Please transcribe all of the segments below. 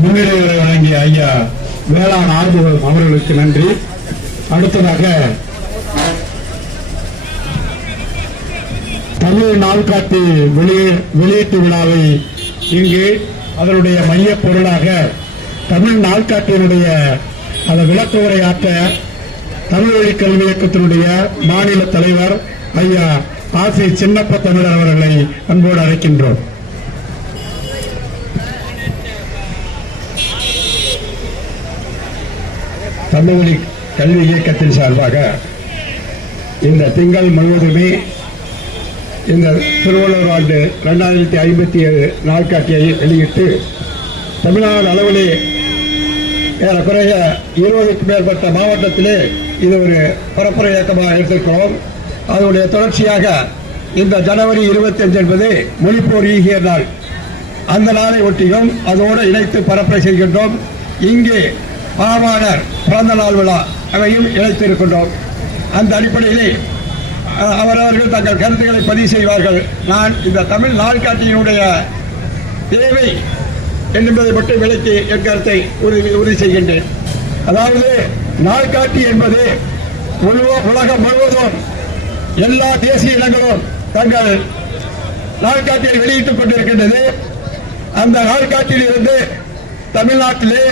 முன்னுரிமை வழங்கிய ஐயா வேளாண் ஆர்வம் அவர்களுக்கு நன்றி. அடுத்ததாக தமிழ் நாள்காட்டி வெளியீட்டு விழாவை இங்கு அதனுடைய மைய பொருளாக தமிழ் நாள்காட்டியினுடைய அந்த விளக்க உரையாற்ற தமிழ் வழி கல்வி இயக்கத்தினுடைய மாநில தலைவர் ஐயா ஆசி சின்னப்ப தமிழர் அவர்களை அன்போடு அழைக்கின்றோம். தமிழ் வழி கல்வி இயக்கத்தின் சார்பாக இந்த திங்கள் முழுவதுமே இந்த திருவள்ளுவர் ஆண்டு 2057 நாள்காட்டியை வெளியிட்டு தமிழ்நாடு அளவிலே ஏறக்குறைய 20க்கும் மேற்பட்ட மாவட்டத்திலே இது ஒரு பரப்புரை இயக்கமாக எடுத்திருக்கிறோம். அதனுடைய தொடர்ச்சியாக இந்த ஜனவரி 25 என்பது மொழிப்போர் ஈகிய நாள். அந்த நாளை ஒட்டியும் அதோடு இணைத்து பரப்புரை செய்கின்றோம். இங்கே பாவாணர் பிறந்த நாள் விழா அவையும் இணைத்திருக்கின்றோம். அந்த அடிப்படையிலே அவரவர்கள் தங்கள் கருத்துக்களை பதிவு செய்வார்கள். நான் இந்த தமிழ் நாள்காட்டியினுடைய தேவை என்பதை மட்டும் விலைக்கு என் கருத்தை உறுதி செய்கின்றேன். அதாவது நாள்காட்டி என்பது உலகம் முழுவதும் எல்லா தேசிய இனங்களும் தங்கள் நாள்காட்டியை வெளியிட்டுக் கொண்டிருக்கின்றது. அந்த நாள்காட்டியில் இருந்து தமிழ்நாட்டிலே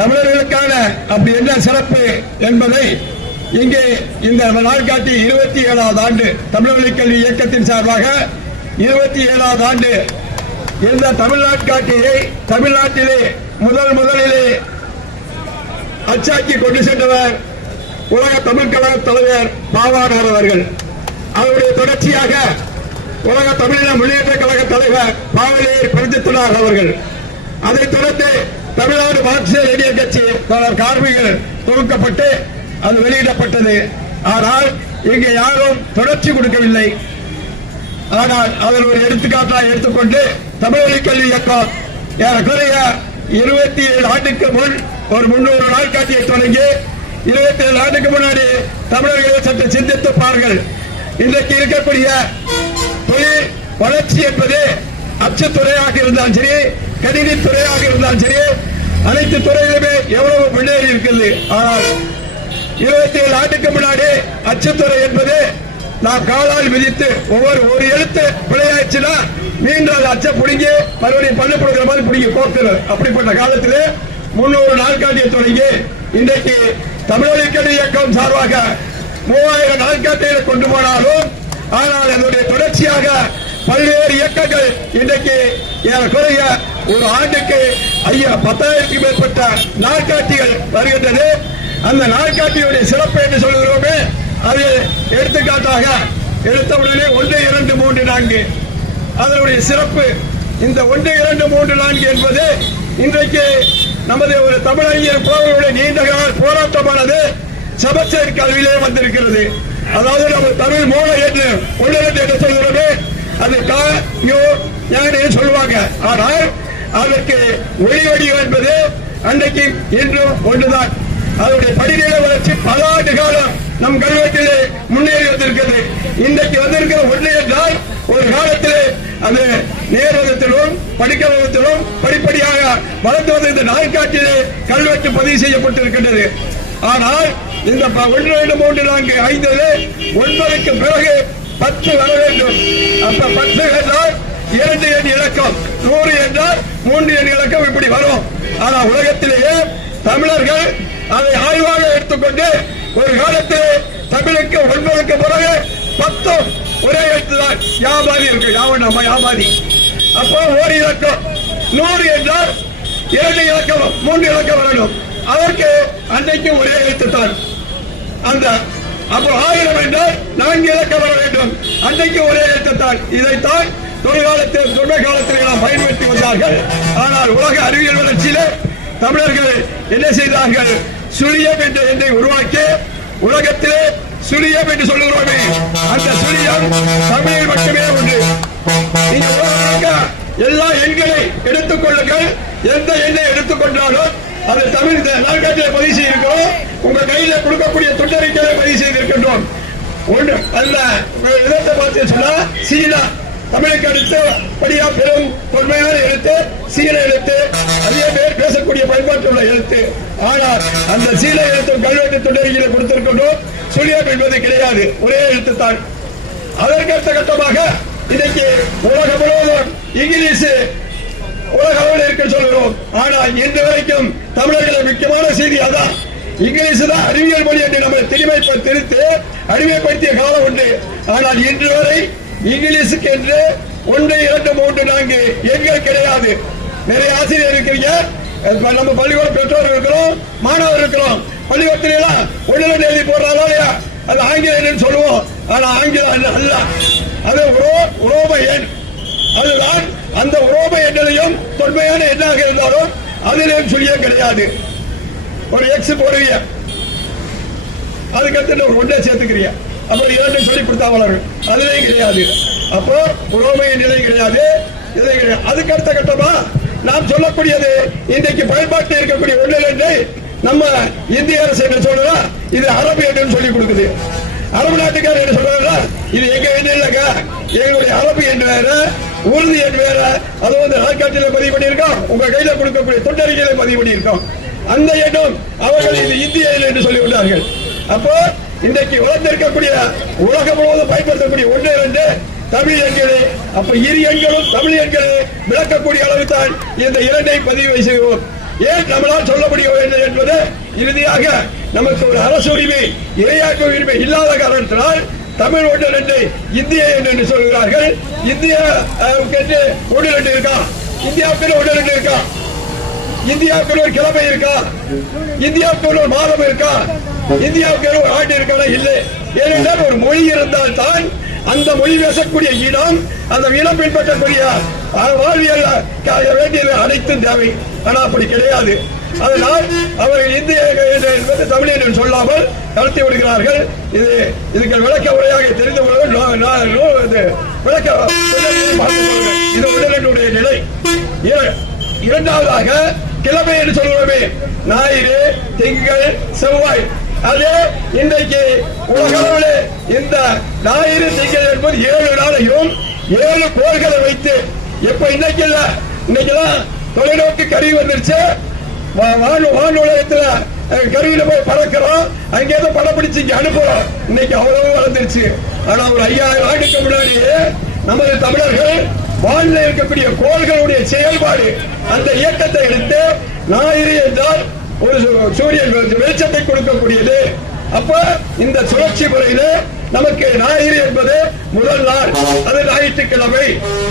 தமிழர்களுக்கான அப்படி என்ன சிறப்பு என்பதை இங்கே இந்த நாள்காட்டி 27வது ஆண்டு தமிழ் வழி கல்வி இயக்கத்தின் சார்பாக 27வது ஆண்டு இந்த தமிழ் நாட்காட்டியை தமிழ்நாட்டிலே முதலிலே அச்சாக்கி கொண்டு சென்றவர் உலக தமிழ் கழக தலைவர் பாவாணர் அவர்கள். அவருடைய தொடர்ச்சியாக உலக தமிழின முன்னேற்ற கழக தலைவர் பாவலேர் பிரதித்துனார் அவர்கள். அதைத் தொடர்ந்து தமிழ்நாடு மார்க்சிய ரேடியோ கட்சி பலர் கார்மிகள் தொகுக்கப்பட்டு அது வெளியிடப்பட்டது. ஆனால் இங்கே யாரும் தொடர்ச்சி கொடுக்கவில்லை. ஆனால் அதில் ஒரு எடுத்துக்காட்டாக எடுத்துக்கொண்டு தமிழ் வழி கல்வி இயக்கம் ஏறக்குறைய 27 ஆண்டுக்கு முன் ஒரு 300 நாள்காட்டியை தொடங்கி 27 ஆண்டுக்கு முன்னாடி தமிழர்களை சற்று சிந்தித்து பாருங்கள். இன்றைக்கு இருக்கக்கூடிய தொழில் வளர்ச்சி என்பது அச்சுத்துறையாக இருந்தாலும் சரி, கணினி துறையாக இருந்தாலும் சரி, அனைத்து துறையிலுமே எவ்வளவு முன்னேறி இருக்கிறது. ஆனால் 27 ஆண்டுக்கு முன்னாடி அச்சுத்துறை என்பது நாம் காலால் விதித்து ஒரு எழுத்து பிழையாச்சுன்னா மீண்டும் அது அச்சை பிடிங்கி மறுபடியும் பள்ளி கொடுக்கிற மாதிரி பிடிங்கி கோர்க்கிறது. அப்படிப்பட்ட காலத்தில் 300 நாள்காட்டியை தொடங்கி இன்றைக்கு தமிழ் வழி கல்வி இயக்கம் சார்பாக 3000 நாள்காட்டிகளை கொண்டு போனாலும் ஆனால் அதனுடைய தொடர்ச்சியாக பல்வேறு இயக்கங்கள் இன்றைக்கு ஏறக்குறைய ஒரு ஆண்டுக்கு 10,000க்கும் மேற்பட்ட நாள்காட்டிகள் வருகின்றது. அந்த நாள்காட்டியுடைய சிறப்பு என்று சொல்கிறோமே, அது எடுத்துக்காட்டாக எடுத்தவுடனே 1, 2, 3, 4 அதனுடைய சிறப்பு. இந்த 1, 2, 3, 4 என்பது இன்றைக்கு நமது ஒரு தமிழறிஞர் புலவர்களுடைய நீண்ட கால போராட்டமானது சமச்சீர் கல்வியிலே வந்திருக்கிறது. அதாவது நம்ம தமிழ் மூல என்று 1, 2 என்று சொல்கிறோமே, அது சொல்லுவாங்க. ஆனால் அதற்கு ஒளி வடிவம் என்பது அன்றைக்கு இன்றும் ஒன்றுதான். அதனுடைய படிநிலை வளர்ச்சி பல ஆண்டு காலம் நம் கல்வெட்டிலே முன்னேறி வந்திருக்கிறது. இன்றைக்கு வந்திருக்கிற ஒன்று என்றால் ஒரு காலத்தில் அது நேரத்திலும் படிக்கவகத்திலும் படிப்படியாக வளர்ந்து வந்த இந்த நாள்காட்டிலே கல்வெட்டு பதிவு செய்யப்பட்டிருக்கின்றது. ஆனால் இந்த 1, 2, 3, 4, 5 9க்கு பிறகு 10 வர வேண்டும். அப்ப 10 என்றால் 2 எண் இலக்கம், 100 என்றால் 3 எண் இலக்கம், இப்படி வரும். ஆனால் உலகத்திலேயே தமிழர்கள் அதை ஆய்வாக எடுத்துக்கொண்டு ஒரு காலத்தில் தமிழுக்கு 9க்கு பிறகு 10 ஒரே எழுத்துதான். வியாபாரி இருக்கு, வியாபாரி. அப்போ ஒரு இலக்கம் 100 என்றால் 2 இலக்கம் 3 இலக்கம் வரணும். அதற்கு அன்றைக்கு ஒரே எழுத்துத்தான். அந்த அப்போ 1000 என்றால் 4 இலக்கம் வர வேண்டும். அன்றைக்கு ஒரே எழுத்துத்தான். இதைத்தான் தொன்மை காலத்தில் நாம் பயன்படுத்தி வந்தார்கள். ஆனால் உலக அறிவியல் வளர்ச்சியிலே தமிழர்கள் என்ன செய்தார்கள்? சுழியம் என்ற எண்ணை உருவாக்கி உலகத்திலே சுழியம் என்று சொல்லுகிறோமே, அந்த சுழியம் தமிழில் மட்டுமே உண்டு. எல்லா எண்களை எடுத்துக் கொள்ளுங்கள். எந்த எண்ணை எடுத்துக்கொண்டாலும் அது தமிழ் நாள்காட்டிலே பதிவு செய்திருக்கிறோம். உங்க கையில கொடுக்கக்கூடிய துண்டறிக்கையை பதிவு செய்திருக்கின்றோம். ஒன்று அல்ல விதத்தை பார்த்து சொன்னா சீனா தமிழுக்கு அடுத்து படியா பெரும் தொன்மையான எழுத்து சீன எழுத்து. அதே பேர் பேச உள்ள எழுத்து. ஆனால் அந்த சீன எழுத்தும் கல்வெட்டு தொண்டறிக்கையில கொடுத்திருக்கின்றோம். சுழியம் என்பது கிடையாது, ஒரே எழுத்து தான். அதற்கடுத்த கட்டமாக இன்னைக்கு உலகம் முழுவதும் இங்கிலீஷ் உலக அளவில் இருக்க சொல்கிறோம். ஆனால் இன்று வரைக்கும் தமிழர்களை முக்கியமான செய்தி அதான், இங்கிலீஷ் தான் அறிவியல் மொழி என்று நம்ம திணிமைப்படுத்தி அறிமுகப்படுத்திய காலம் உண்டு. ஆனால் இன்று வரை இங்கிலீஷுக்கு என்று 1, 2, 3, 4 எண்கள் கிடையாது. நிறைய ஆசிரியர் இருக்கிறீங்க, நம்ம பள்ளிக்கூட பெற்றோர் இருக்கிறோம், மாணவர் இருக்கிறோம். பள்ளிக்கூடத்தில எல்லாம் 1, 2 எழுதி போடுறாங்களா இல்லையா, அது ஆங்கிலம் சொல்லுவோம். ஆனா ஆங்கிலம் அல்ல, அது உரோம எண். அதுதான் அந்த உரோம எண்ணிலையும் தொன்மையான எண்ணாக இருந்தாலும் அதிலையும் சொல்லியே கிடையாது. ஒரு எக்ஸ் போடுவீங்க, அதுக்கடுத்து ஒரு 1 சேர்த்துக்கிறீங்க, அப்புறம் 2 சொல்லி கொடுத்தா வளரும், அதுலையும் கிடையாது. அப்போ உரோமைய நிலை கிடையாது, இதை கிடையாது. அதுக்கு அடுத்த கட்டமா நாம் சொல்லக்கூடியது இன்றைக்கு பயன்பாட்டில் இருக்கக்கூடிய 1, 2 நம்ம இந்திய அரசு என்ன சொல்றா, இது அரபு என்று சொல்லி கொடுக்குது. அரபு நாட்டுக்காரர் என்ன சொல்றாங்க, இது எங்க எண்ணு இல்லைங்க, எங்களுடைய அரபு எண் வேற, உறுதி எண் வேற. அது நாட்காட்டில பதிவு பண்ணியிருக்கோம், உங்க கையில கொடுக்கக்கூடிய தொண்டறிக்கையில பதிவு பண்ணியிருக்கோம். அந்த எண்ணம் அவர்கள் இது இந்திய எண் என்று சொல்லிவிட்டார்கள். அப்போ இன்றைக்கு வளர்ந்திருக்கக்கூடிய உலகம் முழுவதும் பயன்படுத்தக்கூடிய 1, 2 தமிழ் எண்களே. அப்ப இரு எண்களும் தமிழ் எண்களே விளக்கக்கூடிய அளவு தான் இந்த 2ஐ பதிவு செய்வோம். ஏன் நம்மளால் சொல்ல முடியும் என்பது இறுதியாக நமக்கு ஒரு அரசு உரிமை, இறையாக்க உரிமை இல்லாத காரணத்தினால் தமிழ் 1, 2 இந்திய என்று சொல்கிறார்கள். இந்தியாவுக்கு 1, 2 இருக்கா, இந்தியாவுக்கு 1, 2 இருக்கா, இந்தியாவுக்கு ஒரு கிழமை இருக்கா, இந்தியாவுக்கு ஒரு மாதம் இருக்கா, இந்தியாவுக்கு ஒரு ஆண்டு இருக்கா? இல்லை. ஏனென்றால் ஒரு மொழி இருந்தால் தான் அந்த மொழி பேசக்கூடிய இடம், அந்த இடம் பின்பற்றக்கூடிய வாழ்வியல் வேண்டியது அனைத்தும் தேவை. ஆனால் அப்படி கிடையாது. அதனால் அவர்கள் இந்திய என்பது தமிழ் என்று சொல்லாமல் நடத்தி விடுகிறார்கள். இதுக்கு விளக்க உரையாக தெரிந்து விளக்க இது உடலுடைய நிலை. இரண்டாவதாக கிழமை என்று சொல்கிறோமே, ஞாயிறு, திங்கள், செவ்வாய். அதே இன்றைக்கு உலக அளவில் இந்த ஞாயிறு, திங்கள் என்பது 7 நாளையும் 7 கோள்களை வைத்து, எப்ப இன்னைக்கு இல்ல, இன்னைக்குதான் தொலைநோக்கு கருவி வந்துருச்சு. வான் உலகத்துல கருவியில போய் பறக்கிறோம், அங்கேயிருந்து படம் பிடிச்சு இங்க அனுப்புறோம். இன்னைக்கு அவ்வளவு வளர்ந்துருச்சு. ஆனா ஒரு 5000 ஆண்டுக்கு முன்னாடியே நமது தமிழர்கள் வானில் இருக்கக்கூடிய கோள்களுடைய செயல்பாடு, அந்த இயக்கத்தை எடுத்து ஞாயிறு என்றால் ஒரு சூரியன் வெளிச்சத்தை கொடுக்கக்கூடியது. அப்ப இந்த சுழற்சி முறையில நமக்கு ஞாயிறு என்பது முதல் நாள், அது ஞாயிற்றுக்கிழமை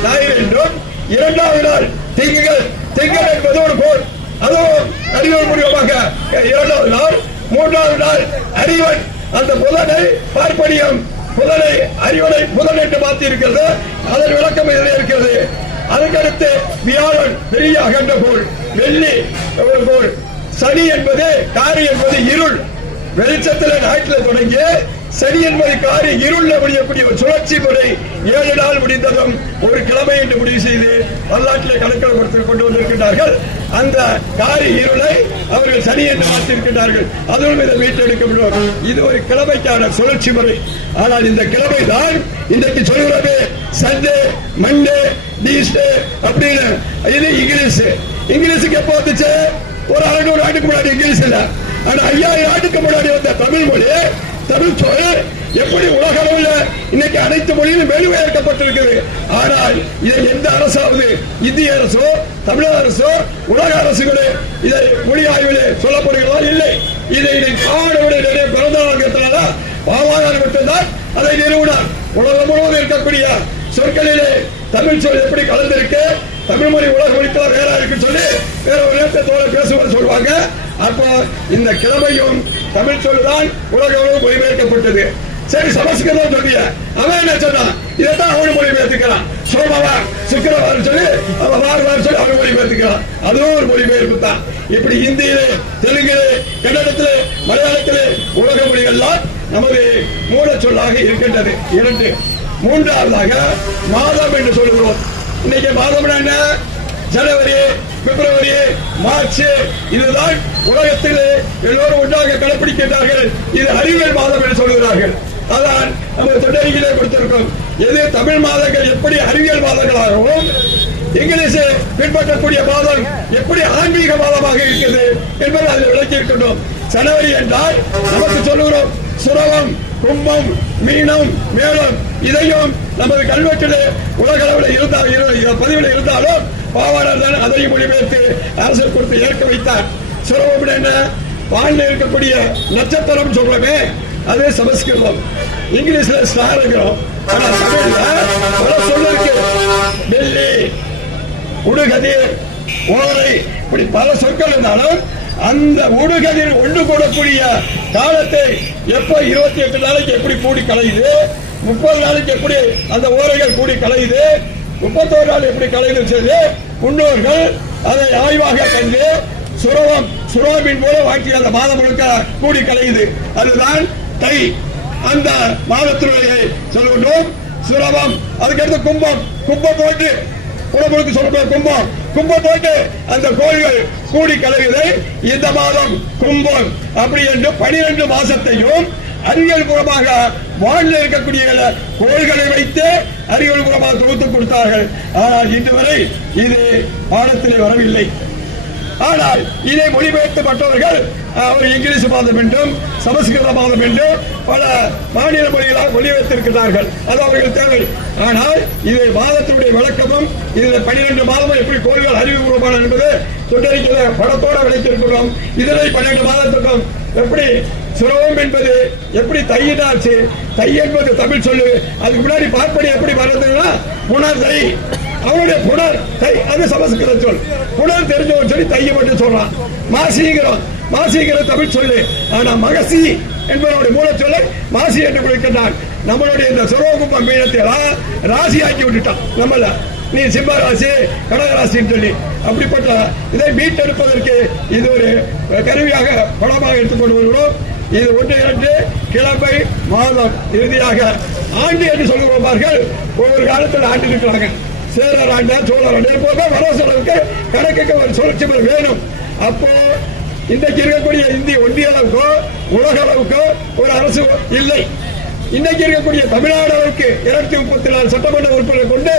ஞாயிறு என்றும். இரண்டாவது நாள் திங்கள், திங்கள் என்பது ஒரு கோள், அதுவும் அறிவியல் பூர்வமாக 2வது நாள். 3வது நாள் அறிவன், அந்த புதனை பார்ப்பனியம், புதனை அறிவனை புதன் என்று மாற்றி இருக்கிறது. அதன் விளக்கம் இதில் இருக்கிறது. அதுக்கடுத்து வியாழன் பெரிய அகன்ற கோள், வெள்ளி ஒரு கோள், சனி என்பது காரி என்பது இருள், வெளிச்சத்தில் நாட்டில் தொடங்கி சனி என்பது காரி இருள் முடியக்கூடிய ஒரு சுழற்சி முறை 7 நாள் முடிந்ததும் ஒரு கிழமை என்று முடிவு செய்து வரலாற்றிலே கணக்கில் கொண்டு வந்திருக்கிறார்கள். அந்த காரி இருளை அவர்கள் சனி என்று மாற்றிருக்கிறார்கள். அதுவும் இதை மீட்டெடுக்கப்படும். இது ஒரு கிழமைக்கான சுழற்சி முறை. ஆனால் இந்த கிழமை தான் இன்றைக்கு சொல்கிறோமே சண்டே, மண்டே, டியூஸ்டே அப்படின்னு. இது இங்கிலீஷ். இங்கிலீஷுக்கு எப்போ வந்துச்சு? ஒரு 600 ஆண்டுக்கு முன்னாடி இங்கிலீஷ் இல்ல. ஆனா 5000 ஆண்டுக்கு முன்னாடி வந்த தமிழ் மொழி, தமிழ் சொல் எப்படி உலக அளவில் இன்னைக்கு அனைத்து மொழியிலும் மேலுயர்த்தப்பட்டிருக்கிறது. ஆனால் இதை எந்த அரசாவது, இந்திய அரசோ தமிழக அரசோ உலக அரசுகளே இதை மொழி ஆய்விலே சொல்லப்படுகிறதா? இல்லை. இதை காணொலியுடைய பிறந்த நாள் பாவாளர் மட்டும்தான் அதை நிறுவனார். உலகம் முழுவதும் இருக்கக்கூடிய சொற்களிலே தமிழ் சொல் எப்படி கலந்திருக்கு, தமிழ் மொழி உலக மொழிக்கெல்லாம் வேற இருக்கு சொல்லி வேற ஒரு நேரத்தோட பேசுவது சொல்லுவாங்க. அப்போ இந்த கிழமையும் தமிழ் சொல்லுதான் உலக அளவு மொழிபெயர்க்கப்பட்டது. சரி, சமஸ்கிருதம் சொல்லிய அவன் என்ன சொன்னான், இதைத்தான் அவனு மொழிபெயர்த்துக்கிறான். சோமவார், சுக்கிரவார் சொல்லி அவன் வார் சொல்லி அவன் மொழிபெயர்த்துக்கிறான். அதுவும் ஒரு மொழிபெயர்ப்பு தான். இப்படி இந்தியிலே, தெலுங்கிலே, கன்னடத்திலே, மலையாளத்திலே உலக மொழிகள்லாம் நமது மூல சொல்லாக இருக்கின்றது. 2. மூன்றாவதாக மாதம் என்று சொல்லுகிறோம். இன்னைக்கு மாதம் என்ன? ஜனவரி, பிப்ரவரி, மார்ச். இதுதான் உலகத்தில் எல்லோரும் ஒன்றாக கடைபிடிக்கின்றார்கள். இது அறிவியல் மாதம் என்று சொல்கிறார்கள். அதான் நம்ம தொண்டறிக்கையிலே கொடுத்திருக்கோம். எது தமிழ் மாதங்கள் எப்படி அறிவியல் மாதங்களாகவும் இங்கிலீஷ் பின்பற்றக்கூடிய மாதம் எப்படி ஆன்மீக மாதமாக இருக்கிறது என்பதை அதில் விளக்கி இருக்கின்றோம். ஜனவரி என்றால் நமக்கு சொல்லுகிறோம் சுரவம், கும்பம், மீனம், மேளம். இதையும் நமது கல்வெட்டிலே உலக அளவில் பதிவில் இருந்தாலும் பாவாணர் தான் அதையும் மொழிபெயர்த்து அரசர் கொடுத்து ஏற்க வைத்தார். சுரவம் என்ன? வானில் இருக்கக்கூடிய நட்சத்திரம் சொல்றமே அது சமஸ்கிருதம். இங்கிலீஷ்ல ஸ்டார் இருக்கிறோம். ஆனா தமிழ்ல பல சொல்ல இருக்கு. டெல்லி, உடுகதிர், ஓரை, இப்படி பல சொற்கள் இருந்தாலும் அந்த உடுகதிர் ஒன்று கூடக்கூடிய காலத்தை எப்ப 28 நாளைக்கு எப்படி கூடி கலையுது, 30 நாளைக்கு எப்படி அந்த ஓரைகள் கூடி கலையுது, 31 நாள் எப்படி கலையுது செய்து முன்னோர்கள் அதை ஆய்வாக கண்டு சுரோமின் போல வாக்கி அந்த மாதம் முழுக்க கூடி கலையுது. அதுதான் தை. அந்த மாதத்தினுடைய சொல்லுகின்றோம் சுரவம். அதுக்கடுத்து கும்பம். கும்பம் போட்டு உடம்புக்கு சொல்ற கும்பம் போட்டு அந்த கோள்கள் கூடி கலையுதை இந்த மாதம் கும்பம் அப்படி என்று 12 மாசத்தையும் அறிவியல் பூர்வமாக வானில் இருக்கக்கூடிய கோள்களை வைத்து அறிவியல் பூர்வமாக தொகுத்து கொடுத்தார்கள். ஆனால் இன்று வரை இது பாடத்திலே வரவில்லை. ஆனால் இதை மொழிபெயர்க்கப்பட்டவர்கள் அவர் இங்கிலீஷ் மாதம் என்றும் சமஸ்கிருத மாதம் என்றும் பல மாநில மொழிகளாக மொழிபெயர்த்திருக்கிறார்கள். அது அவர்கள் தேவை. ஆனால் இது மாதத்தினுடைய விளக்கமும் இதில் 12 மாதமும் எப்படி கோள்கள் அறிவுபூர்வமான என்பது சுட்டறிக்கையில படத்தோட விளக்கியிருக்கிறோம். இதனை 12 மாதத்துக்கும் எப்படி சுரவம் என்பது எப்படி தையினாச்சு, தை என்பது தமிழ் சொல்லு. அதுக்கு முன்னாடி பார்ப்படி எப்படி வர்றதுன்னா புனர் தை, அவருடைய புனர் தை அது சமஸ்கிருத சொல். புனர் தெரிஞ்சவன் சொல்லி தையை மட்டும் சொல்றான். மாசிங்கிறோம், மாசிங்கிற தமிழ் சொல்லு. ஆனா மகசி என்பவனுடைய மூல சொல்லை மாசி என்று குறிக்கின்றான். நம்மளுடைய இந்த சுரோகும்ப மீனத்தை ராசி ஆக்கி விட்டுட்டான். நம்மள நீ சிம்ம ராசி, கடக ராசின்னு சொல்லி அப்படிப்பட்ட இதை மீட்டெடுப்பதற்கு இது ஒரு கருவியாக படமாக எடுத்துக்கொண்டு வருகிறோம். இது 1, 2 கிழமை மாதம் இறுதியாக ஆண்டு என்று சொல்லுவார்கள். ஒவ்வொரு காலத்தில் ஆண்டு இருக்கிறாங்க. சேரர் ஆண்டா, சோழர் ஆண்டு போக வர செலவுக்கு கணக்குக்கு ஒரு சுழற்சி வேணும். அப்போ இன்றைக்கு இருக்கக்கூடிய இந்திய ஒன்றிய அளவுக்கோ உலக அளவுக்கோ ஒரு அரசு இல்லை. இன்றைக்கு இருக்கக்கூடிய தமிழ்நாடு அளவுக்கு 234 சட்டமன்ற உறுப்பினர் கொண்டு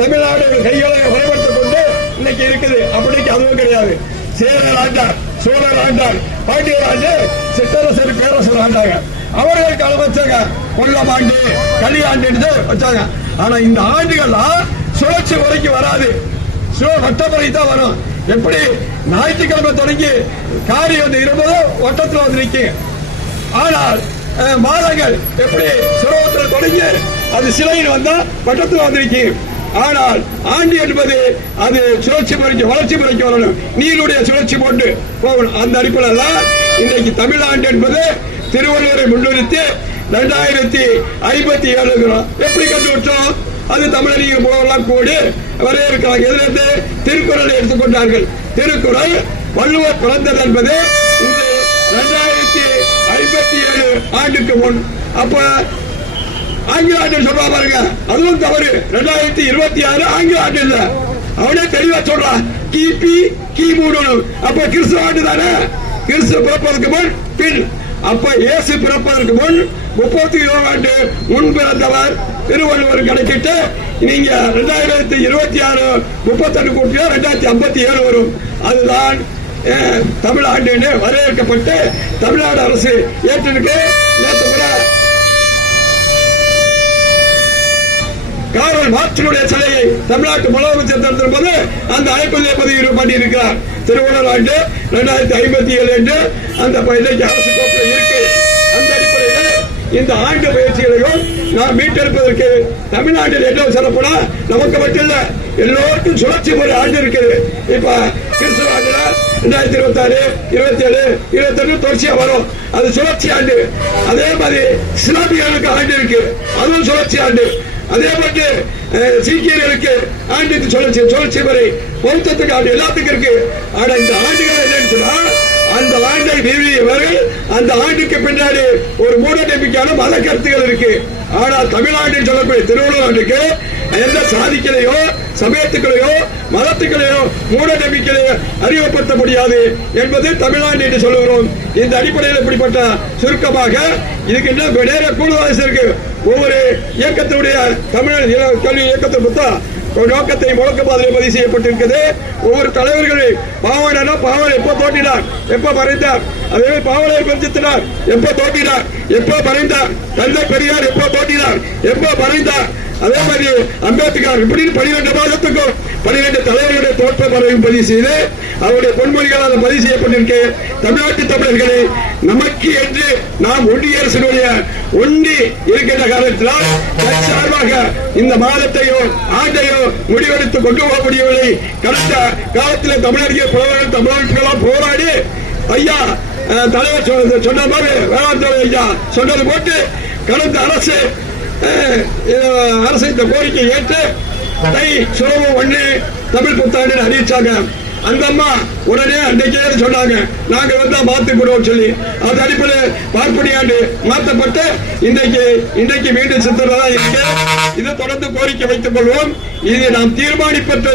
தமிழ்நாடு கைகளை வரைபடத்தை கொண்டு இன்னைக்கு இருக்குது. அப்படிக்கு அதுவும் கிடையாது. சேரர் ஆண்டார், சோழர் ஆண்டார், பாண்டியர் ஆண்டு, சிற்றரசர், பேரரசர் ஆண்டாங்க. அவர்களுக்கு அளவச்சாங்க கொல்லம் ஆண்டு, களியாண்டு வச்சாங்க. ஆனா இந்த ஆண்டுகள்லாம் சுழற்சி முறைக்கு வராது. வட்டமுறை தான் வரும். எப்படி ஞாயிற்றுக்கிழமை தொடங்கி காரி வந்து 20 வட்டத்தில் வந்து நிற்கும். ஆனால் மாதங்கள் எப்படி சுரவத்தில் தொடங்கி அது சிலையில் வந்தா வட்டத்தில் வந்து நிற்கும். ஆனால் ஆண்டு என்பது அது சுழற்சி முறைக்கு, வளர்ச்சி முறைக்கு வரணும். நீருடைய சுழற்சி போட்டு போகணும். அந்த அடிப்படையில் தான் இன்றைக்கு தமிழ்நாடு என்பது திருவள்ளுவரை முன்னிறுத்தி 2057 எப்படி கண்டுபிடிச்சோம்? அது தமிழறிஞர் மூலமெல்லாம் கூடி வரையறுக்கிறாங்க. எதிலிருந்து? திருக்குறளை எடுத்துக்கொண்டார்கள். திருக்குறள் வள்ளுவர் பிறந்தது என்பது இந்த 2057 ஆண்டுக்கு முன். அப்ப ஆங்கில ஆண்டு சொல்றா பாருங்க, அதுவும் தவறு. 2026 ஆங்கில ஆண்டு இல்ல. அவனே தெளிவா சொல்றான் கிபி கிமு. அப்ப கிறிஸ்துவ ஆண்டு தானே. கிறிஸ்து பிறப்பதற்கு முன் பின். அப்ப இயேசு பிறப்பதற்கு முன் 37 ஆண்டு முன் பிறந்தவர் திருவள்ளுவர் கணக்கிட்டு நீங்க 2026 32 கூட்டியா 2057 வரும். அதுதான் தமிழ் ஆண்டு வரையறுக்கப்பட்டு தமிழ்நாடு அரசு ஏற்றிருக்கு. நேற்று கூட கார்ல் மார்க்ஸுடைய சிலையை தமிழ்நாட்டு முதலமைச்சர் திறந்த போது அந்த அழைப்பிலே பதிவு பண்ணியிருக்கிறார். திருவள்ளுவர் ஆண்டு 2057 என்று அந்த இன்றைக்கு அரசு கோப்பில் இருக்கு. அந்த அடிப்படையில் இந்த ஆண்டு முயற்சிகளையும் நாம் மீட்டெடுப்பதற்கு தமிழ்நாட்டில் என்ன சிறப்புனா நமக்கு மட்டும் இல்ல, எல்லோருக்கும் சுழற்சி முறை ஆண்டு இருக்குது. இப்ப கிறிஸ்துவ ஆண்டுல 2026, 27, 28 தொடர்ச்சியா வரும். அது சுழற்சி ஆண்டு. அதே மாதிரி இஸ்லாமியர்களுக்கு ஆண்டு இருக்கு, அதுவும் சுழற்சி ஆண்டு. அதே மாதிரி சீக்கியர்களுக்கு ஆண்டுக்கு சுழற்சி முறை, பௌத்தத்துக்கு ஆண்டு, எல்லாத்துக்கும் இருக்கு. ஆனா இந்த ஆண்டுகள் என்னன்னு சொன்னா அந்த ஆண்டை நிறுவியவர்கள் அந்த ஆண்டுக்கு பின்னாடி ஒரு மூட நம்பிக்கையான மத கருத்துகள் இருக்கு. ஆனால் தமிழ்நாட்டில் சொல்லக்கூடிய திருவள்ளுவர் ஆண்டுக்கு எந்த சாதிக்கலையோ சமயத்துக்களையோ மதத்துக்களையோ மூட நம்பிக்கையோ அறிமுகப்படுத்த முடியாது என்பது தமிழ்நாடு என்று சொல்லுகிறோம். இந்த அடிப்படையில் இப்படிப்பட்ட சுருக்கமாக இதுக்கு என்ன நேர கூடுதல் இருக்கு. ஒவ்வொரு இயக்கத்தினுடைய தமிழ் கல்வி இயக்கத்தை பார்த்தா நோக்கத்தை முழக்கப்பாதையில் பதிவு செய்யப்பட்டிருக்கிறது. ஒவ்வொரு தலைவர்களை பாவலர் எப்போ தோற்றினார், எப்ப மறைந்தார், அதே பாவலர் பெருஞ்சித்தினார் எப்போ தோற்றினார், எப்போ மறைந்தார், தந்தை பெரியார் எப்போ தோற்றினார், எப்போ மறைந்தார், அதே மாதிரி அம்பேத்கர் இப்படி 12 மாதத்துக்கும் 12 தலைவர்களுடைய தோற்ற பறவையும் பதிவு செய்து அவருடைய பொன்மொழிகளால் பதிவு செய்யப்பட்டிருக்க தமிழ்நாட்டு தமிழர்களை நமக்கு என்று நாம் ஒன்றிய அரசினுடைய ஒன்றி இருக்கின்ற காலத்தினால் சார்பாக இந்த மாதத்தையோ ஆண்டையோ முடிவெடுத்து கொண்டு போக முடியவில்லை. கடந்த காலத்தில் தமிழர்கள் புலவர்கள் தமிழர்களால் போராடி ஐயா தலைவர் சொன்ன மாதிரி வேளாண் துறை ஐயா சொன்னது போட்டு கடந்த அரசு இந்த கோரிக்கை ஏற்று சுரவு 1 தமிழ் புத்தாண்டு அறிவிச்சாங்க. அந்த அம்மா உடனே அன்றைக்கே சொன்னாங்க நாங்க வந்தா மாத்திக்கிறோம் சொல்லி அது அடிப்படையில் பார்ப்பனியாண்டு மாற்றப்பட்டு இன்றைக்கு மீண்டும் சித்தரதா இருக்கு. இதை தொடர்ந்து கோரிக்கை வைத்துக் கொள்வோம். இதை நாம் தீர்மானிப்பட்டு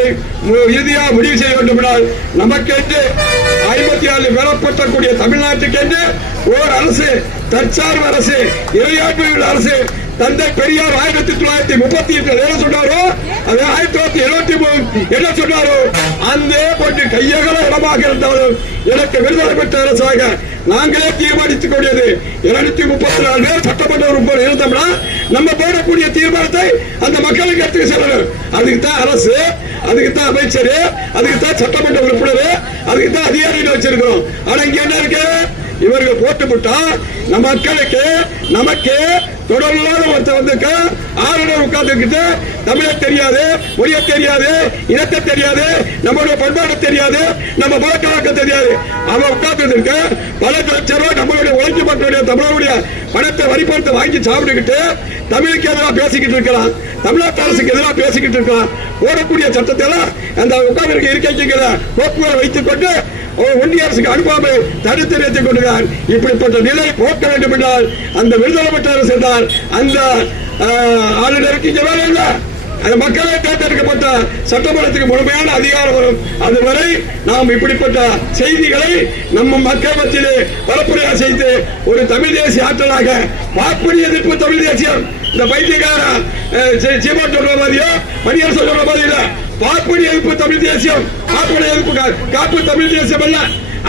இறுதியாக முடிவு செய்ய வேண்டுமென்றால் நமக்கென்று 54 பெறப்பட்டக்கூடிய தமிழ்நாட்டுக்கென்று ஓர் அரசு, தற்சார்பு அரசு, இறையாண்மை அரசு தந்தை பெரியார் 1938 என்ன சொன்னாரோ அது 1973 என்ன சொன்னாரோ அந்த போட்டு கையகல இடமாக இருந்தாலும் எனக்கு விடுதலை பெற்ற அரசாக நாங்களே தீர்மானித்துக் கொண்டது 234 பேர் சட்டமன்ற உறுப்பினர் இருந்தோம்னா நம்ம போடக்கூடிய தீர்மானத்தை அந்த மக்களுக்கு எடுத்து செல்லணும். அதுக்கு தான் அரசு, அதுக்கு தான் அமைச்சர், அதுக்கு தான் சட்டமன்ற உறுப்பினர், அதுக்கு தான் அதிகாரிகள் வச்சிருக்கிறோம். ஆனா இங்க என்ன இருக்கு, இவர்கள் போட்டுவிட்டா நம்ம மக்களுக்கு நமக்கு தொடர்பான ஒருத்தர் வந்து ஆளுநர் உட்கார்ந்துக்கிட்டு தமிழ தெரியாது, மொழிய தெரியாது, இனத்தை தெரியாது, நம்மளுடைய பண்பாடு தெரியாது, நம்ம பழக்க தெரியாது. அவன் உட்கார்ந்து பல லட்சம் ரூபாய் நம்மளுடைய உழைக்கும் மக்களுடைய தமிழருடைய பணத்தை வரிப்பணத்தை வாங்கி சாப்பிட்டுக்கிட்டு தமிழுக்கு எதிராக பேசிக்கிட்டு இருக்கலாம், தமிழ்நாட்டு அரசுக்கு எதிராக பேசிக்கிட்டு இருக்கலாம். போடக்கூடிய சட்டத்தை அந்த உட்கார்ந்து இருக்கைங்கிற போக்குவரத்தை வைத்துக் கொண்டு ஒன்றிய அரசுக்கு அனுப்பாமல் தடுத்து நிறுத்திக் கொண்டார். இப்படிப்பட்ட நிலை போக்க வேண்டும் என்றால் அந்த விடுதலை பெற்ற அரசு என்றால் அந்த ஆளுநருக்கு இங்க வேலை இல்லை. அந்த மக்களை தேர்ந்தெடுக்கப்பட்ட சட்டமன்றத்துக்கு முழுமையான அதிகாரம் வரும். அதுவரை நாம் இப்படிப்பட்ட செய்திகளை நம்ம மக்கள் மத்தியிலே பரப்புரையா செய்து ஒரு தமிழ் தேசிய ஆற்றலாக வாக்குறுதி எதிர்ப்பு தமிழ் தேசியம் இந்த பைத்தியக்கார சீமான் சொல்ற மாதிரியோ மணியரசன் சொல்ற மாதிரி இல்ல. வாக்குறுதி எதிர்ப்பு தமிழ் தேசியம், வாக்குறுதி எதிர்ப்பு காப்பு தமிழ் தேசியம் அல்ல.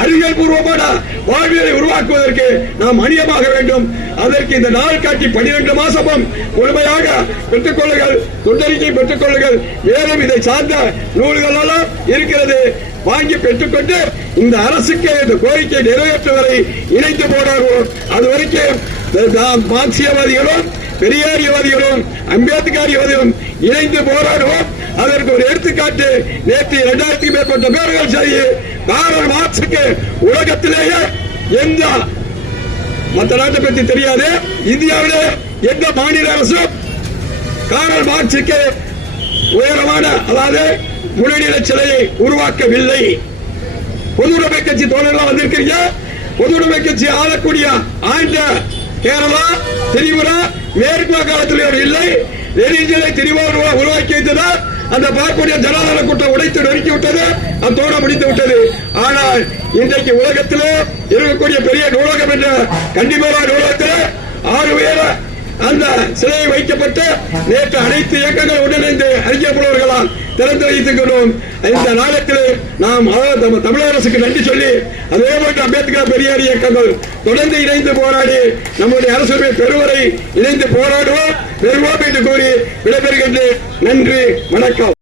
அறிவியல் பூர்வமான வாழ்வியலை உருவாக்குவதற்கு நாம் அணியமாக வேண்டும். அதற்கு இந்த நாள் காட்டி 12 மாசமும் முழுமையாக பெற்றுக் கொள்ளுங்கள், தொண்டறிக்கை பெற்றுக் கொள்ளுங்கள். மேலும் இதை சார்ந்த நூல்கள் எல்லாம் இருக்கிறது, வாங்கி பெற்றுக்கொண்டு இந்த அரசுக்கு இந்த கோரிக்கை நிறைவேற்றுவதை இணைந்து போராடுவோம். அது வரைக்கும் மார்க்சியவாதிகளும் பெரியாரியவாதிகளும் அம்பேத்கரியவாதிகளும் இணைந்து போராடுவோம். அதற்கு ஒரு எடுத்துக்காட்டு நேற்று 2000க்கும் மேற்பட்ட பேர்கள் சரி காரல் மார்க்சுக்கு உலகத்திலேயே எந்த மற்ற நாட்டை பற்றி தெரியாது, இந்தியாவிலே எந்த மாநில அரசும் காரல் மார்க்சுக்கு உயரமான அதாவது முழுநில சிலையை உருவாக்கவில்லை. பொதுவுடைமை கட்சி தோழர்களா வந்திருக்கிறீங்க. பொதுவுடைமை கட்சி ஆளக்கூடிய ஆண்ட கேரளா, திரிபுரா, மேற்கு வங்காளத்தில் இல்லை. நெடுஞ்சாலை திரிபுரா உருவாக்கி வைத்ததால் அந்த பார்க்கக்கூடிய ஜனநாயக கூட்டம் உடைத்து நொறுக்கி விட்டது, அத்தோடு முடித்து விட்டது. ஆனால் இன்றைக்கு உலகத்தில் இருக்கக்கூடிய பெரிய நூலகம் என்ற கண்டிப்பான நூலகத்தில் 6 பேர் அந்த சிலையை வைக்கப்பட்டு நேற்று அனைத்து இயக்கங்கள் உடனிருந்து அறிக்கைப்படுவர்களால் திறந்து வைத்துக்கணும். இந்த நாளத்தில் நாம் தமிழக அரசுக்கு நன்றி சொல்லி அதே போன்று அம்பேத்கர் பெரியார் இயக்கங்கள் தொடர்ந்து இணைந்து போராடி நம்முடைய அரசுடைய பெறுவரை இணைந்து போராடுவோம், பெறுவோம் என்று கூறி விடைபெறுகின்றேன். நன்றி, வணக்கம்.